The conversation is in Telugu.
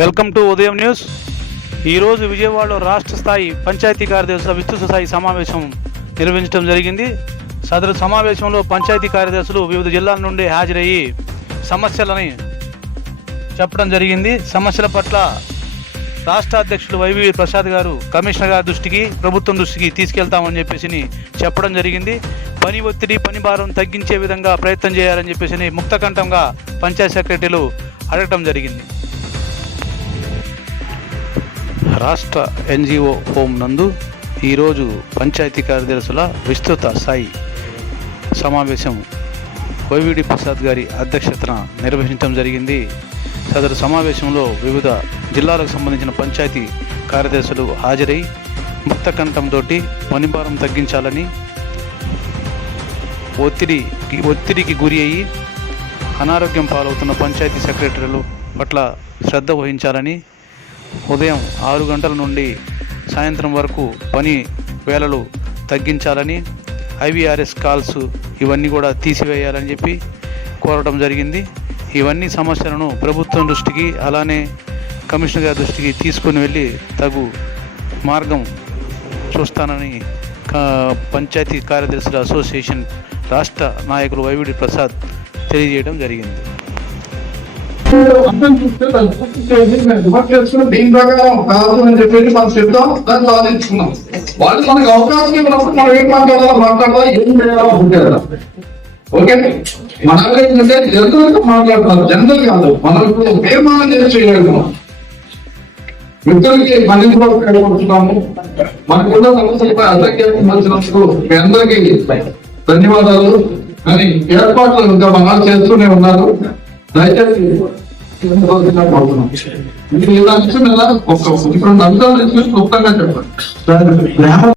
వెల్కమ్ టు ఉదయం న్యూస్. ఈరోజు విజయవాడలో రాష్ట్ర స్థాయి పంచాయతీ కార్యదర్శుల విస్తృత స్థాయి సమావేశం నిర్వహించడం జరిగింది. సదరు సమావేశంలో పంచాయతీ కార్యదర్శులు వివిధ జిల్లాల నుండి హాజరయ్యి సమస్యలని చెప్పడం జరిగింది. సమస్యల పట్ల రాష్ట్ర అధ్యక్షులు వైవి ప్రసాద్ గారు కమిషనర్ గారి దృష్టికి, ప్రభుత్వం దృష్టికి తీసుకెళ్తామని చెప్పేసి చెప్పడం జరిగింది. పని ఒత్తిడి, పని భారం తగ్గించే విధంగా ప్రయత్నం చేయాలని చెప్పేసి ముక్తకంఠంగా పంచాయతీ సెక్రటరీలు అడగటం జరిగింది. రాష్ట్ర ఎన్జిఓ హోం నందు ఈరోజు పంచాయతీ కార్యదర్శుల విస్తృత స్థాయి సమావేశం వైవిడి ప్రసాద్ గారి అధ్యక్షతన నిర్వహించడం జరిగింది. సదరు సమావేశంలో వివిధ జిల్లాలకు సంబంధించిన పంచాయతీ కార్యదర్శులు హాజరై ముక్తకంఠంతో పనిభారం తగ్గించాలని, ఒత్తిడికి గురి అయ్యి అనారోగ్యం పాలవుతున్న పంచాయతీ సెక్రటరీలు పట్ల శ్రద్ధ వహించాలని, ఉదయం 6 గంటల నుండి సాయంత్రం వరకు పని వేళలు తగ్గించాలని, ఐవీఆర్ఎస్ కాల్స్ ఇవన్నీ కూడా తీసివేయాలని చెప్పి కోరడం జరిగింది. ఇవన్నీ సమస్యలను ప్రభుత్వం దృష్టికి, అలానే కమిషనర్ గారి దృష్టికి తీసుకుని వెళ్ళి తగు మార్గం చూస్తానని పంచాయతీ కార్యదర్శుల అసోసియేషన్ రాష్ట్ర నాయకులు వైవిడి ప్రసాద్ తెలియజేయడం జరిగింది. దీని ప్రకారం కాదు అని చెప్పేసి మనం చెప్తాం, దాన్ని సాధించుకున్నాం. వాళ్ళు మనకు అవకాశం ఇవ్వనప్పుడు మనం ఏం మాట్లాడాలి, ఏం చేయాలో ఓకే. మన ఏంటంటే జనరల్ గా మాట్లాడుతున్నారు, జనరల్ కాదు. మనం ఇప్పుడు తీర్మానం చేసి చేయగలుగుతున్నాం. వ్యక్తులకి పనిస్తున్నాము. మనకున్న సమస్యలపై అసంఖ్యాకం వచ్చినందుకు మీ అందరికీ ధన్యవాదాలు. కానీ ఏర్పాట్లు ఇంకా బాగా చేస్తూనే ఉన్నారు. దయచేసి మీకు ఇలా అంశం ఇలా ఇప్పుడు అంశాలు క్లుప్తంగా చెప్పండి.